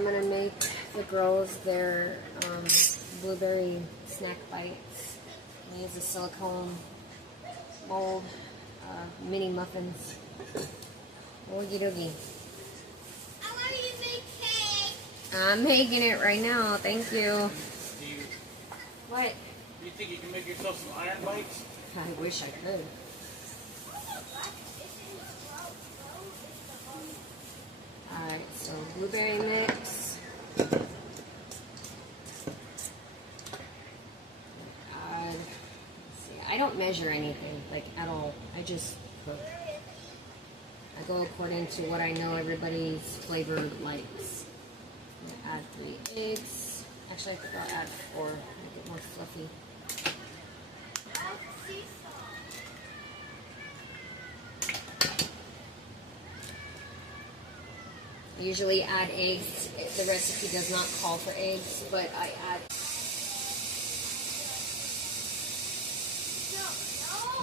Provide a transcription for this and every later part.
I'm gonna make the girls their blueberry snack bites. I use a silicone mold, mini muffins. Oogie doogie. I want you to make cake. I'm making it right now. Thank you. What? Do you think you can make yourself some iron bites? I wish I could. Alright, so blueberry mix. I don't measure anything, like, at all. I just cook. I go according to what I know everybody's flavor likes. I'm gonna add 3 eggs. Actually, I think I'll add 4. Make it more fluffy. I usually add eggs. The recipe does not call for eggs, but I add.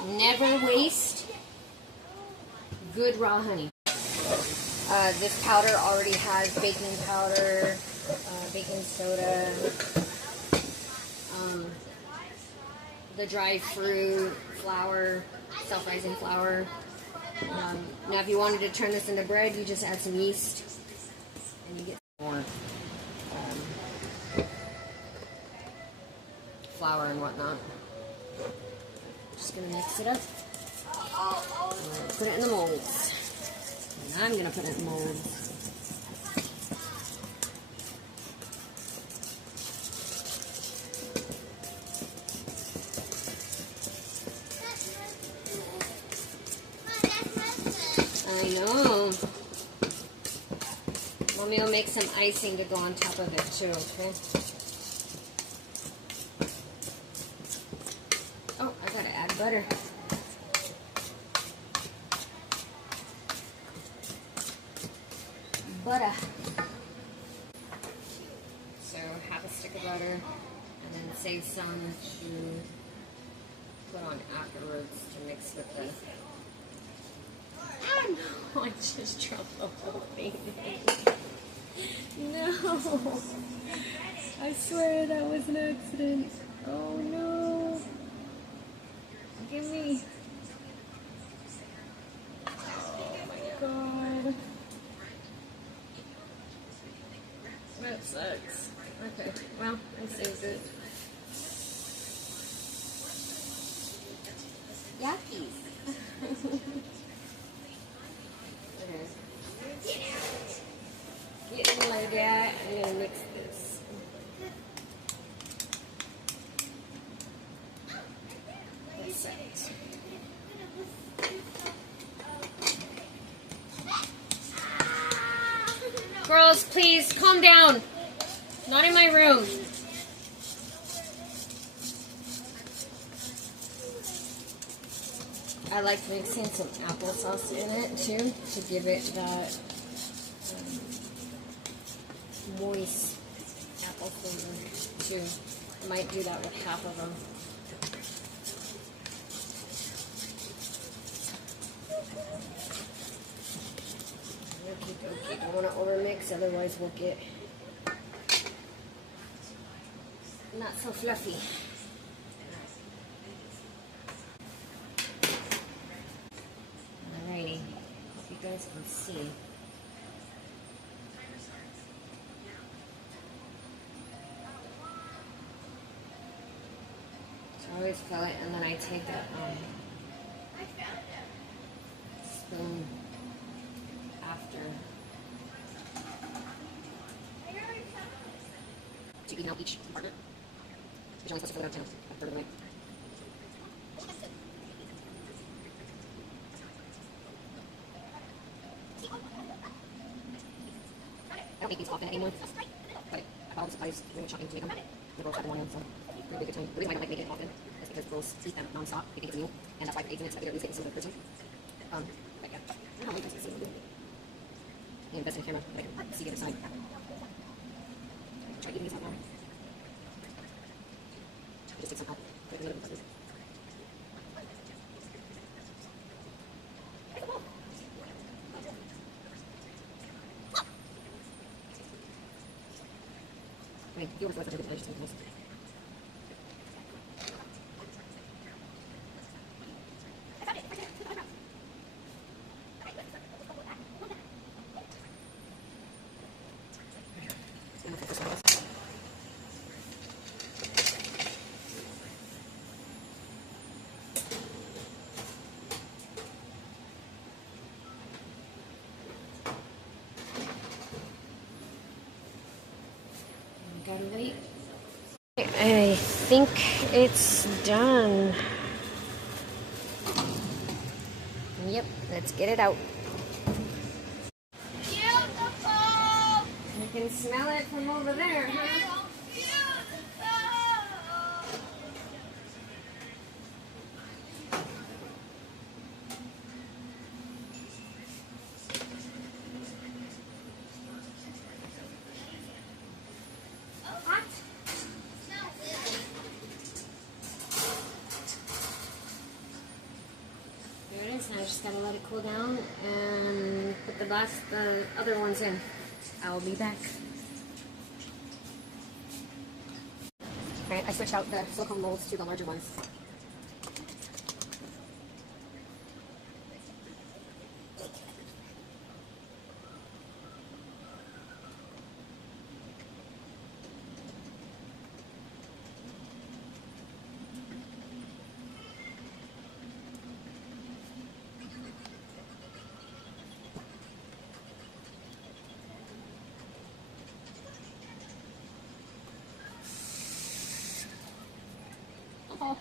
Never waste good raw honey. This powder already has baking powder, baking soda, the dried fruit, flour, self-rising flour. Now if you wanted to turn this into bread, you just add some yeast and you get more flour and whatnot. Just gonna mix it up. Put it in the molds. And I'm gonna put it in molds. I know. Mommy will make some icing to go on top of it too, okay? Oh, I gotta add butter. Butter. So half a stick of butter and then save some to put on afterwards to mix with the... Oh no, I just dropped the whole thing. No. I swear that was an accident. Oh no. Give me. Oh my god. That sucks. Okay, well, I saved it. Yucky. Okay. Getting like that. I'm gonna mix this. That's it. Girls, please calm down. Not in my room. I like mixing some applesauce in it too to give it that moist apple flavor too. I might do that with half of them. Okay, don't want to overmix, otherwise we'll get not so fluffy. Alrighty, hope you guys can see. So I always fill it, and then I take that spoon after. To eat out each compartment. You're only supposed to fill it out 10, a third of the way. I don't make these often anymore, but I bought all the supplies when we shopping to make them. The girls have the morning, so really good time. The reason why I don't like making it often is because girls eat them non-stop. They think it's a meal, and that's why they're eating it, so they're at least getting some of the protein. But yeah, I don't know how you guys can see it. And best in camera, but I can see the other side. Try eating these out now. Just take some out. Put it in the middle of the I mean, you were such a good delicious meatballs. Gotta wait. I think it's done. Yep, let's get it out. Beautiful. You can smell it from over there, huh? Beautiful. Hot? Smells good. There it is. Now I just gotta let it cool down and put the other ones in. I'll be back. Alright, I switched out the silicone molds to the larger ones. Oh.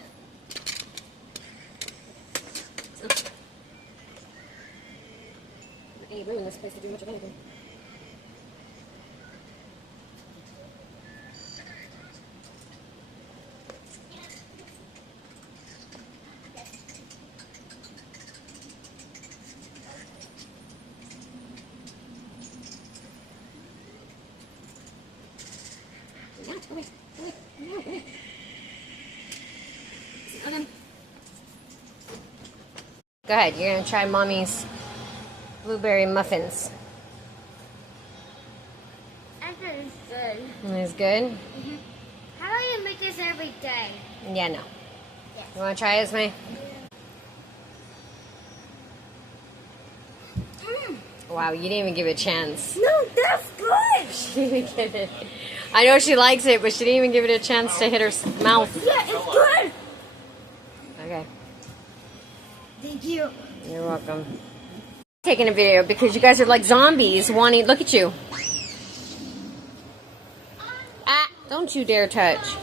Any room in this place to do much of anything. Yeah, go away. Go away. No, go away. Okay. Go ahead, you're gonna try Mommy's blueberry muffins. I think it's good. It's good? How do you make this every day? Yeah, no. Yeah. You wanna try, Esme? Wow, you didn't even give it a chance. No, that's good. She didn't get it. I know she likes it, but she didn't even give it a chance to hit her mouth. Yeah, it's good. Okay, Thank you. you're welcome. Taking a video because you guys are like zombies wanting. Look at you. Ah, don't you dare touch.